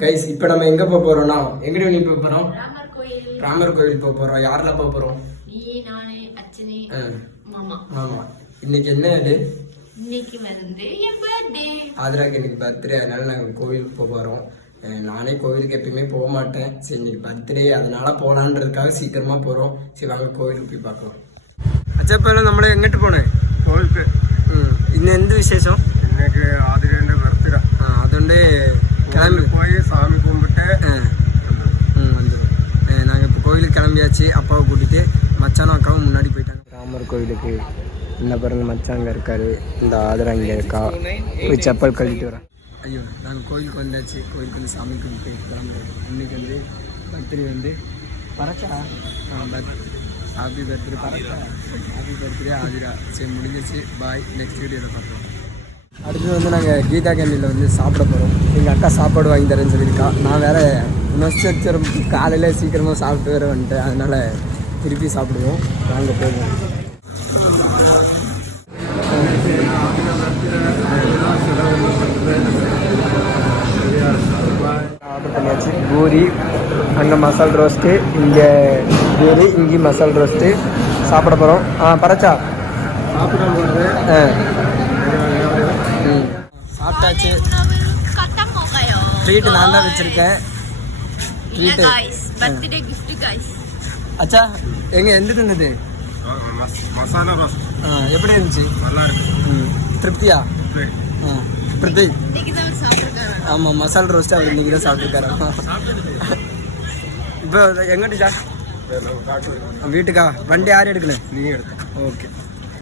Guys இப்போ நம்ம எங்க போக போறோம்னா எங்கடி நீ போக போறோம்? ராமர் கோயில் போக போறோம். யாரெல்லாம் போக போறோம்? நீ, நானே, அச்சனே, மாமா. ஆமா. இன்னைக்கு என்ன இது? இன்னைக்கு வந்து என் பர்த்டே. ஆதிராக்கு இன்னைக்கு பர்த்டே, அதனால நாங்க கோயிலுக்கு போக போறோம். நானே கோவிலுக்கு எப்பயுமே போக மாட்டேன். சரி இன்னைக்கு பர்த்டே அதனால போலான்றதுக்காக சீக்கிரமா போறோம். சரி வாங்க கோவிலுக்கு போய் பார்க்கலாம். അച്ഛപ്പോ നമ്മള് എങ്ങോട്ട് പോണേ? കോവിൽക്ക്. ഇന്ന് എന്ത് വിശേഷം? ഇന്നേക്ക് ആതിരേന്റെ ബർത്ത്ഡേ. അതുകൊണ്ട് கிளம்பி போய் சாமி கும்பிட்டு வந்துடும். நாங்கள் இப்போ கோயிலுக்கு கிளம்பியாச்சு. அப்பாவை கூட்டிகிட்டு மச்சானும் அக்காவும் முன்னாடி போயிட்டாங்க ராமர் கோயிலுக்கு. இந்த பாருங்க மச்சான் அங்கே இருக்காரு, இந்த ஆதரா இங்கே இருக்கா. போய் செப்பல் கழிட்டு வரேன். ஐயோ நாங்கள் கோயிலுக்கு வந்தாச்சு. கோயிலுக்கு வந்து சாமி கும்பிட்டு கிளம்புறோம். இன்னைக்கு வந்து பர்த்டே வந்து பறக்கா. ஹாப்பி பர்த்டே பறக்கா. Happy birthday Aathira. சரி முடிஞ்சிச்சு. பாய். நெக்ஸ்ட் வீடியோவில் பார்க்கலாம். அடுத்து வந்து நாங்கள் கீதா கேண்டீனில் வந்து சாப்பிட போகிறோம். எங்கள் அக்கா சாப்பாடு வாங்கி தரேன்னு சொல்லியிருக்கா. நான் வேறு நொஸ்டர் காலையில் சீக்கிரமாக சாப்பிட்டு வேறு வந்துட்டேன். அதனால் திருப்பி சாப்பிடுவோம். வாங்க போவோம். ஆர்டர் பண்ணியாச்சு. பூரி, அங்கே மசால் ரோஸ்ட்டு, இங்கே பூரி, இங்கே மசால் ரோஸ்ட்டு சாப்பிட போகிறோம். பறச்சா சாப்பிட போகிறது. சாப்பிட்டாச்சு. ட்ரீட்டு நான் தான் வச்சுருக்கேன். அச்சா எங்க எந்த தந்தது? மசாலா ரோஸ்ட். எப்படி இருந்துச்சு? நல்லா இருக்கு. திருப்தியா? பிரதீப். ஆமாம் மசாலா ரோஸ்ட்டு அவர் இன்னைக்கு தான் சாப்பிட்டுருக்காரு. இப்போ எங்கிட்ட வீட்டுக்கா? வண்டி யாரும் எடுக்கல? நீங்கள் எடுத்து. ஓகே.